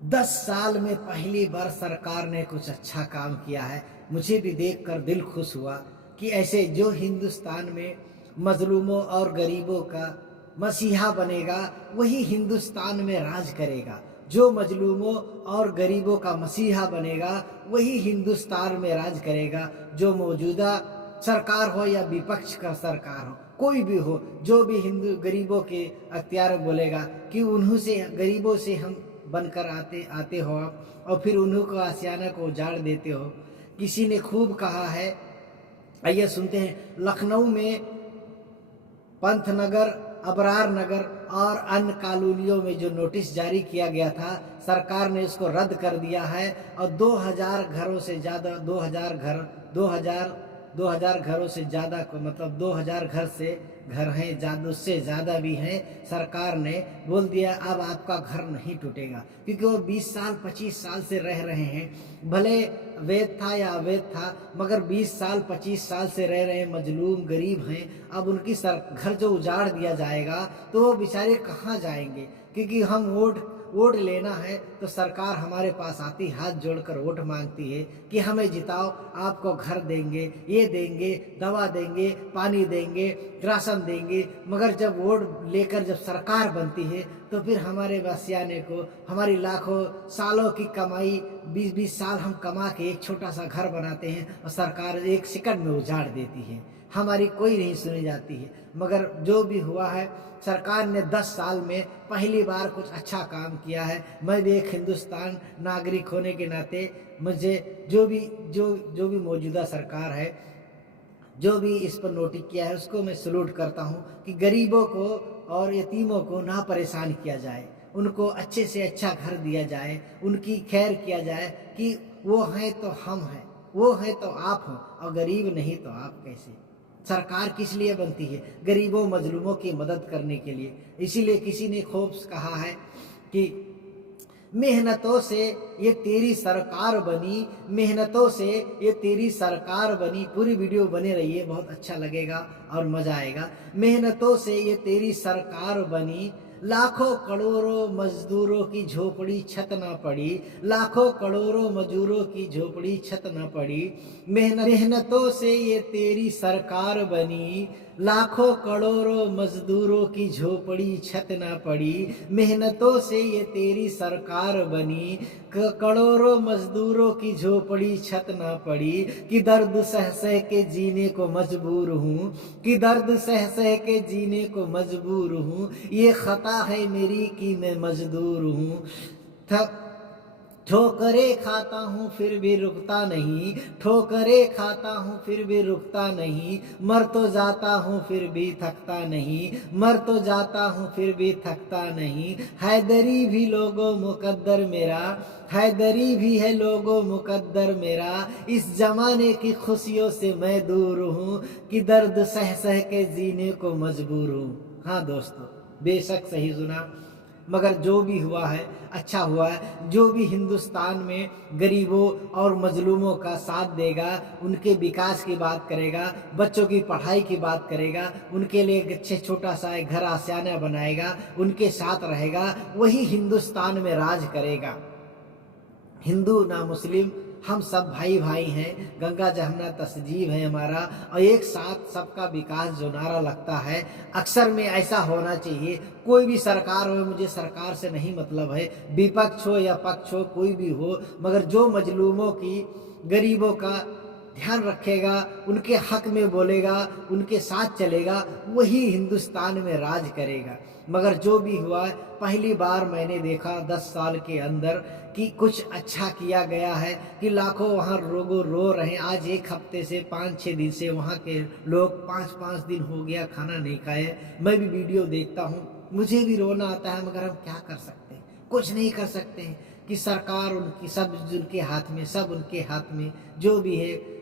10 साल में पहली बार सरकार ने कुछ अच्छा काम किया है। मुझे भी देखकर दिल खुश हुआ कि ऐसे जो हिंदुस्तान में मजलूमों और गरीबों का मसीहा बनेगा, वही हिंदुस्तान में राज करेगा। जो मजलूमों और गरीबों का मसीहा बनेगा, वही हिंदुस्तान में राज करेगा। जो मौजूदा सरकार हो या विपक्ष का सरकार हो, कोई भी हो, जो भी हिंदू गरीबों के अख्तियार बोलेगा कि उन्हीं से, गरीबों से हम बनकर आते आते हो आप, और फिर उन्हीं को आशियाना को उजाड़ देते हो। किसी ने खूब कहा है, आइए सुनते हैं। लखनऊ में पंतनगर, अबरार नगर और अन्य कॉलोनियों में जो नोटिस जारी किया गया था, सरकार ने इसको रद्द कर दिया है और 2000 घरों से ज़्यादा, 2000 घरों से ज़्यादा को, मतलब 2000 घर हैं, ज़्यादा उससे ज़्यादा भी हैं। सरकार ने बोल दिया अब आपका घर नहीं टूटेगा, क्योंकि वो 20 साल 25 साल से रह रहे हैं। भले वैध था या अवैध था, मगर 20 साल 25 साल से रह रहे हैं, मजलूम गरीब हैं। अब उनकी घर जो उजाड़ दिया जाएगा तो वो बेचारे कहाँ जाएंगे? क्योंकि हम वोट लेना है तो सरकार हमारे पास आती, हाथ जोड़कर वोट मांगती है कि हमें जिताओ, आपको घर देंगे, ये देंगे, दवा देंगे, पानी देंगे, राशन देंगे। मगर जब वोट लेकर जब सरकार बनती है तो फिर हमारे बसियाने को, हमारी लाखों सालों की कमाई, 20-20 साल हम कमा के एक छोटा सा घर बनाते हैं और सरकार एक सेकंड में उजाड़ देती है। हमारी कोई नहीं सुनी जाती है। मगर जो भी हुआ है, सरकार ने 10 साल में पहली बार कुछ अच्छा काम किया है। मैं भी एक हिंदुस्तान नागरिक होने के नाते मुझे जो भी मौजूदा सरकार है, जो भी इस पर नोटिस किया है, उसको मैं सलूट करता हूँ कि गरीबों को और यतीमों को ना परेशान किया जाए, उनको अच्छे से अच्छा घर दिया जाए, उनकी खैर किया जाए कि वो हैं तो हम हैं, वो हैं तो आप हो, और गरीब नहीं तो आप कैसे? सरकार किस लिए बनती है? गरीबों मजलूमों की मदद करने के लिए। इसीलिए किसी ने खूब कहा है कि मेहनतों से ये तेरी सरकार बनी, मेहनतों से ये तेरी सरकार बनी। पूरी वीडियो बने रहिए, बहुत अच्छा लगेगा और मज़ा आएगा। मेहनतों से ये तेरी सरकार बनी, लाखों करोड़ों मजदूरों की झोपड़ी छत ना पड़ी, लाखों करोड़ों मजदूरों की झोपड़ी छत ना पड़ी। मेहनतों से ये तेरी सरकार बनी, लाखों करोड़ों मजदूरों की झोपड़ी छत ना पड़ी। मेहनतों से ये तेरी सरकार बनी, करोड़ों मजदूरों की झोपड़ी छत ना पड़ी। कि दर्द सह सह के जीने को मजबूर हूँ, कि दर्द सह सह के जीने को मजबूर हूँ। ये खता है मेरी कि मैं मजदूर हूँ। ठोकरे खाता हूँ फिर भी रुकता नहीं, ठोकरे खाता हूँ फिर भी रुकता नहीं। मर तो जाता हूँ फिर भी थकता नहीं, मर तो जाता हूँ फिर भी थकता नहीं। हैदरी भी लोगों मुकद्दर मेरा, हैदरी भी है लोगों मुकद्दर मेरा। इस जमाने की खुशियों से मैं दूर हूँ, कि दर्द सह सह के जीने को मजबूर हूँ। हाँ दोस्तों, बेशक सही सुना। मगर जो भी हुआ है अच्छा हुआ है। जो भी हिंदुस्तान में गरीबों और मजलूमों का साथ देगा, उनके विकास की बात करेगा, बच्चों की पढ़ाई की बात करेगा, उनके लिए एक अच्छे छोटा सा एक घर आशियाना बनाएगा, उनके साथ रहेगा, वही हिंदुस्तान में राज करेगा। हिंदू ना मुस्लिम, हम सब भाई भाई हैं। गंगा जमुना तहजीब है हमारा, और एक साथ सबका विकास जो नारा लगता है, अक्सर में ऐसा होना चाहिए। कोई भी सरकार हो, मुझे सरकार से नहीं मतलब है, विपक्ष हो या पक्ष हो, कोई भी हो, मगर जो मजलूमों की, गरीबों का ध्यान रखेगा, उनके हक में बोलेगा, उनके साथ चलेगा, वही हिंदुस्तान में राज करेगा। मगर जो भी हुआ, पहली बार मैंने देखा 10 साल के अंदर कि कुछ अच्छा किया गया है, कि लाखों वहाँ लोग रो रहे हैं। आज एक हफ्ते से 5-6 दिन से वहाँ के लोग 5-5 दिन हो गया खाना नहीं खाए। मैं भी वीडियो देखता हूँ, मुझे भी रोना आता है, मगर हम क्या कर सकते हैं? कुछ नहीं कर सकते हैं। कि सरकार उनकी, सब उनके हाथ में, सब उनके हाथ में, जो भी है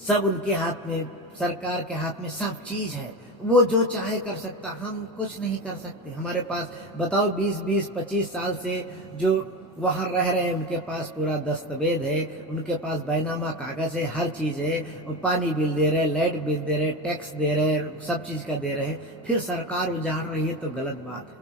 सब उनके हाथ में, सरकार के हाथ में सब चीज़ है। वो जो चाहे कर सकता, हम कुछ नहीं कर सकते। हमारे पास बताओ 20-25 साल से जो वहाँ रह रहे हैं, उनके पास पूरा दस्तावेज है, उनके पास बैनामा कागज़ है, हर चीज़ है। वो पानी बिल दे रहे, लाइट बिल दे रहे, टैक्स दे रहे, सब चीज़ का दे रहे हैं, फिर सरकार उजाड़ रही है तो गलत बात है।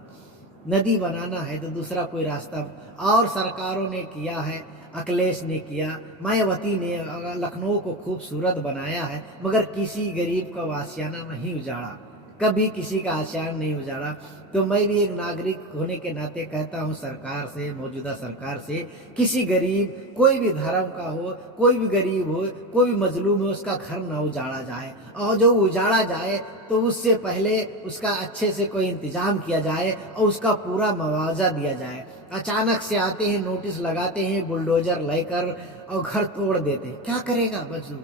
नदी बनाना है तो दूसरा कोई रास्ता, और सरकारों ने किया है, अखिलेश ने किया, मायावती ने लखनऊ को खूबसूरत बनाया है, मगर किसी गरीब का आशियाना नहीं उजाड़ा, कभी किसी का आशियाना नहीं उजाड़ा। तो मैं भी एक नागरिक होने के नाते कहता हूँ सरकार से, मौजूदा सरकार से, किसी गरीब, कोई भी धर्म का हो, कोई भी गरीब हो, कोई भी मजलूम हो, उसका घर ना उजाड़ा जाए, और जो उजाड़ा जाए तो उससे पहले उसका अच्छे से कोई इंतजाम किया जाए और उसका पूरा मुआवजा दिया जाए। अचानक से आते हैं, नोटिस लगाते हैं, बुलडोजर लेकर और घर तोड़ देते हैं, क्या करेगा मजलूम?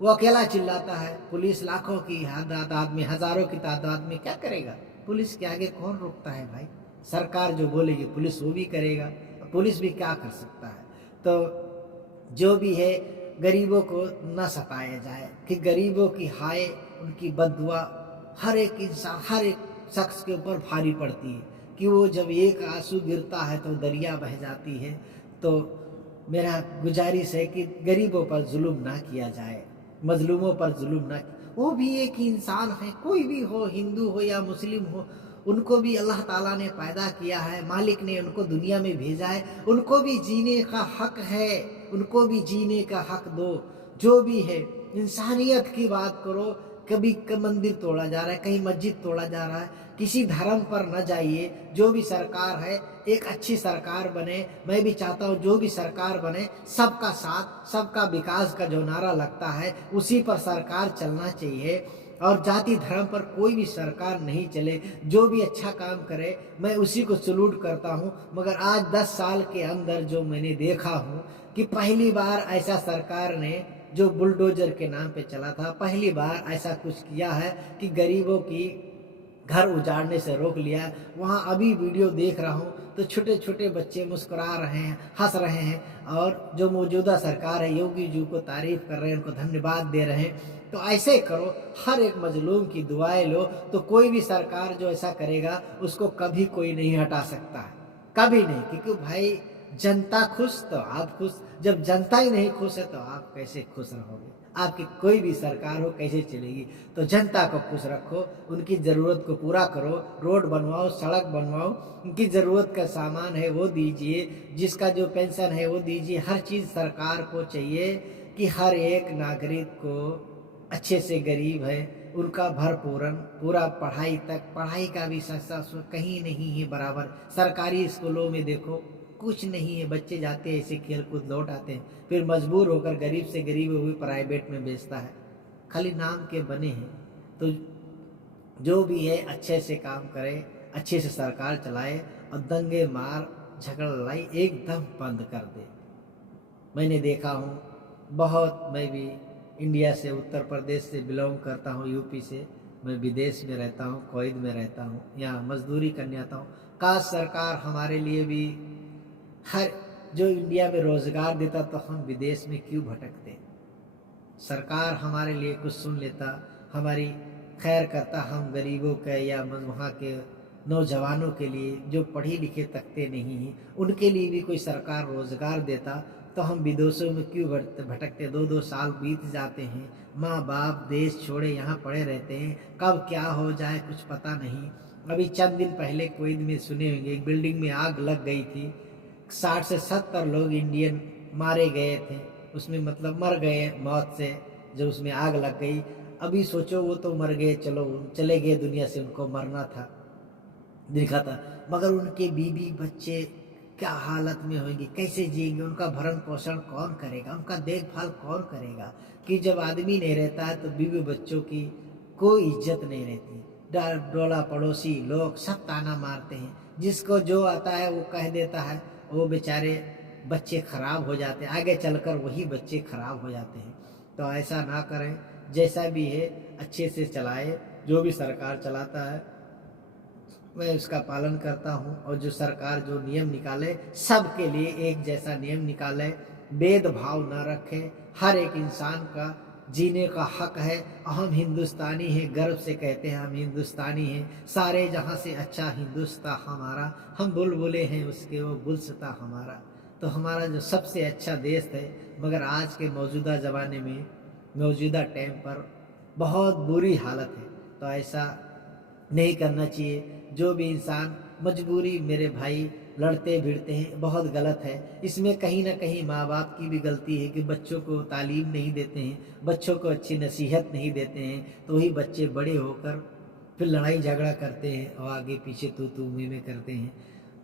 वो अकेला चिल्लाता है, पुलिस लाखों की तादाद में, हजारों की तादाद में, क्या करेगा? पुलिस के आगे कौन रोकता है भाई? सरकार जो बोलेगी पुलिस वो भी करेगा, पुलिस भी क्या कर सकता है? तो जो भी है, गरीबों को न सताया जाए, कि गरीबों की हाय, उनकी बददुआ हर एक इंसान, हर एक शख्स के ऊपर भारी पड़ती है, कि वो जब एक आंसू गिरता है तो दरिया बह जाती है। तो मेरा गुजारिश है कि गरीबों पर जुल्म ना किया जाए, मजलूमों पर जुल्म ना, वो भी एक इंसान है, कोई भी हो, हिंदू हो या मुस्लिम हो, उनको भी अल्लाह ताला ने पैदा किया है, मालिक ने उनको दुनिया में भेजा है, उनको भी जीने का हक है, उनको भी जीने का हक दो। जो भी है, इंसानियत की बात करो। कभी मंदिर तोड़ा जा रहा है, कहीं मस्जिद तोड़ा जा रहा है, किसी धर्म पर न जाइए। जो भी सरकार है, एक अच्छी सरकार बने, मैं भी चाहता हूँ जो भी सरकार बने, सबका साथ, सबका विकास का जो नारा लगता है उसी पर सरकार चलना चाहिए, और जाति धर्म पर कोई भी सरकार नहीं चले। जो भी अच्छा काम करे मैं उसी को सलूट करता हूँ। मगर आज 10 साल के अंदर जो मैंने देखा हूँ कि पहली बार ऐसा सरकार ने, जो बुलडोजर के नाम पे चला था, पहली बार ऐसा कुछ किया है कि गरीबों की घर उजाड़ने से रोक लिया। वहाँ अभी वीडियो देख रहा हूँ तो छोटे छोटे बच्चे मुस्कुरा रहे हैं, हंस रहे हैं, और जो मौजूदा सरकार है योगी जी को तारीफ कर रहे हैं, उनको धन्यवाद दे रहे हैं। तो ऐसे करो, हर एक मजलूम की दुआएं लो, तो कोई भी सरकार जो ऐसा करेगा उसको कभी कोई नहीं हटा सकता है, कभी नहीं। क्योंकि भाई जनता खुश तो आप खुश, जब जनता ही नहीं खुश है तो आप कैसे खुश रहोगे? आपकी कोई भी सरकार हो कैसे चलेगी? तो जनता को खुश रखो, उनकी ज़रूरत को पूरा करो, रोड बनवाओ, सड़क बनवाओ, उनकी ज़रूरत का सामान है वो दीजिए, जिसका जो पेंशन है वो दीजिए। हर चीज़ सरकार को चाहिए कि हर एक नागरिक को अच्छे से, गरीब है उनका भरपूरन पूरा पढ़ाई तक, पढ़ाई का भी सस्ता कहीं नहीं है बराबर। सरकारी स्कूलों में देखो कुछ नहीं है, बच्चे जाते हैं ऐसे खेल कूद लौट आते हैं, फिर मजबूर होकर गरीब से गरीब हुए प्राइवेट में भेजता है, खाली नाम के बने हैं। तो जो भी है अच्छे से काम करे, अच्छे से सरकार चलाए, और दंगे मार झगड़ा लड़ाई एकदम बंद कर दे। मैंने देखा हूँ बहुत, मैं भी इंडिया से, उत्तर प्रदेश से बिलोंग करता हूँ, यूपी से, मैं विदेश में रहता हूँ, कुवैत में रहता हूँ, यहाँ मजदूरी करने आता हूँ। काश सरकार हमारे लिए भी, हर जो इंडिया में रोजगार देता तो हम विदेश में क्यों भटकते? सरकार हमारे लिए कुछ सुन लेता, हमारी खैर करता, हम गरीबों के या वहाँ के नौजवानों के लिए जो पढ़े लिखे तकते नहीं हैं, उनके लिए भी कोई सरकार रोजगार देता, तो हम विदेशों में क्यों भटकते? 2-2 साल बीत जाते हैं, माँ बाप देश छोड़े यहाँ पड़े रहते हैं, कब क्या हो जाए कुछ पता नहीं। अभी चंद दिन पहले कुवैत में सुने होंगे, एक बिल्डिंग में आग लग गई थी, 60 से 70 लोग इंडियन मारे गए थे उसमें, मतलब मर गए मौत से, जब उसमें आग लग गई। अभी सोचो वो तो मर गए, चलो चले गए दुनिया से, उनको मरना था, देखा था, मगर उनके बीवी बच्चे क्या हालत में होंगे, कैसे जिएंगे, उनका भरण पोषण कौन करेगा, उनका देखभाल कौन करेगा? कि जब आदमी नहीं रहता है तो बीवी बच्चों की कोई इज्जत नहीं रहती, डोला पड़ोसी लोग सब ताना मारते हैं, जिसको जो आता है वो कह देता है, वो बेचारे बच्चे खराब हो जाते हैं, आगे चलकर वही बच्चे खराब हो जाते हैं। तो ऐसा ना करें, जैसा भी है अच्छे से चलाए, जो भी सरकार चलाता है मैं उसका पालन करता हूँ, और जो सरकार जो नियम निकाले सबके लिए एक जैसा नियम निकाले, भेदभाव न रखे, हर एक इंसान का जीने का हक है। हम हिंदुस्तानी हैं, गर्व से कहते हैं हम हिंदुस्तानी हैं, सारे जहाँ से अच्छा हिंदुस्तान हमारा, हम बुलबुले हैं उसके वो गुलसिता हमारा। तो हमारा जो सबसे अच्छा देश है, मगर आज के मौजूदा ज़माने में, मौजूदा टाइम पर बहुत बुरी हालत है। तो ऐसा नहीं करना चाहिए। जो भी इंसान मजबूरी मेरे भाई लड़ते भिड़ते हैं, बहुत गलत है। इसमें कहीं ना कहीं माँ बाप की भी गलती है कि बच्चों को तालीम नहीं देते हैं, बच्चों को अच्छी नसीहत नहीं देते हैं, तो वही बच्चे बड़े होकर फिर लड़ाई झगड़ा करते हैं और आगे पीछे तू में करते हैं।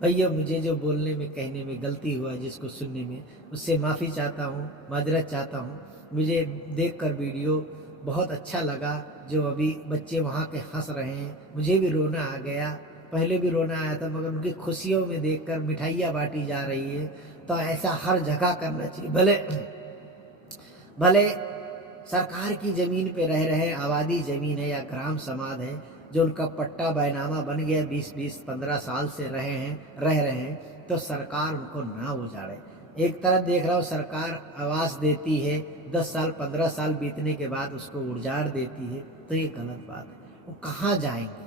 भैया मुझे जो बोलने में कहने में गलती हुआ, जिसको सुनने में, उससे माफ़ी चाहता हूँ, माजरत चाहता हूँ। मुझे देखकर वीडियो बहुत अच्छा लगा, जो अभी बच्चे वहाँ के हंस रहे हैं, मुझे भी रोना आ गया। पहले भी रोना आया था, मगर उनकी खुशियों में देखकर मिठाइयाँ बांटी जा रही है। तो ऐसा हर जगह करना चाहिए। भले भले सरकार की ज़मीन पे रह रहे हैं, आबादी ज़मीन है या ग्राम समाज है, जो उनका पट्टा बैनामा बन गया, 20-15 साल से रह रहे हैं, तो सरकार उनको ना उजाड़े। एक तरफ देख रहा हूँ सरकार आवास देती है, 10 साल 15 साल बीतने के बाद उसको उजाड़ देती है, तो ये गलत बात है। वो कहाँ जाएंगे?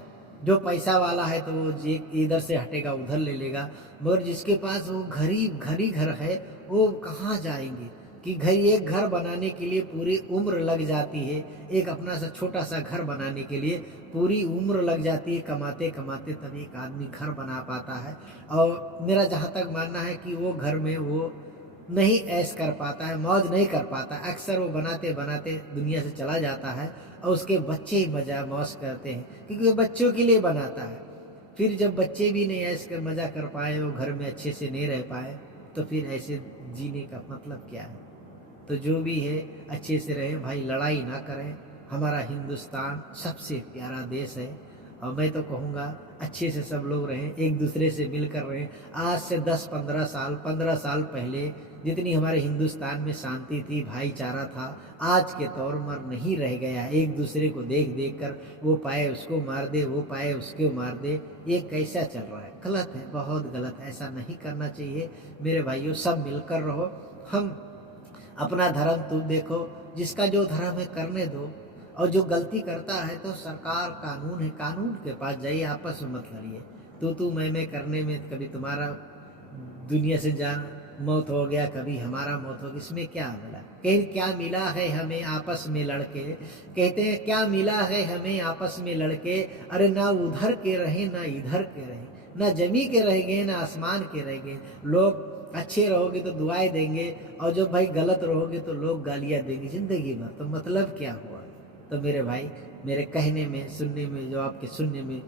जो पैसा वाला है तो वो इधर से हटेगा उधर ले लेगा, मगर जिसके पास वो घर ही घर है, वो कहाँ जाएंगे? कि एक घर बनाने के लिए पूरी उम्र लग जाती है। एक अपना सा छोटा सा घर बनाने के लिए पूरी उम्र लग जाती है, कमाते कमाते तब एक आदमी घर बना पाता है। और मेरा जहाँ तक मानना है कि वो घर में वो नहीं ऐश कर पाता है, मौज नहीं कर पाता। अक्सर वो बनाते बनाते दुनिया से चला जाता है और उसके बच्चे ही मजा मौज करते हैं, क्योंकि वो बच्चों के लिए बनाता है। फिर जब बच्चे भी नहीं ऐश कर मजा कर पाए, वो घर में अच्छे से नहीं रह पाए, तो फिर ऐसे जीने का मतलब क्या है? तो जो भी है अच्छे से रहें भाई, लड़ाई ना करें। हमारा हिंदुस्तान सबसे प्यारा देश है, और मैं तो कहूँगा अच्छे से सब लोग रहें, एक दूसरे से मिलकर रहें। आज से 15 साल पहले जितनी हमारे हिंदुस्तान में शांति थी, भाईचारा था, आज के तौर पर नहीं रह गया। एक दूसरे को देख देख कर वो पाए उसको मार दे, वो पाए उसको मार दे। ये कैसा चल रहा है? गलत है, बहुत गलत है। ऐसा नहीं करना चाहिए मेरे भाइयों। सब मिलकर रहो। हम अपना धर्म तुम देखो, जिसका जो धर्म है करने दो, और जो गलती करता है तो सरकार कानून है, कानून के पास जाइए, आपस में मत लड़िए। तू मैं करने में कभी तुम्हारा दुनिया से जान मौत हो गया, कभी हमारा मौत हो गया, इसमें क्या मिला? कहीं क्या मिला है हमें आपस में लड़के? कहते हैं क्या मिला है हमें आपस में लड़के? अरे ना उधर के रहे ना इधर के रहे, ना जमी के रह गए ना आसमान के रह गए। लोग अच्छे रहोगे तो दुआएं देंगे, और जो भाई गलत रहोगे तो लोग गालियां देंगे जिंदगी भर। तो मतलब क्या हुआ? तो मेरे भाई, मेरे कहने में सुनने में जो आपके सुनने में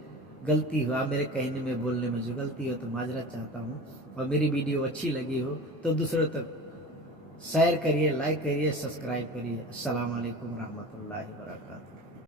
गलती हुआ, मेरे कहने में बोलने में जो गलती हो, तो माजरत चाहता हूँ। और मेरी वीडियो अच्छी लगी हो तो दूसरों तक शेयर करिए, लाइक करिए, सब्सक्राइब करिए। अस्सलाम वालेकुम रहमतुल्लाहि व बरकातहू।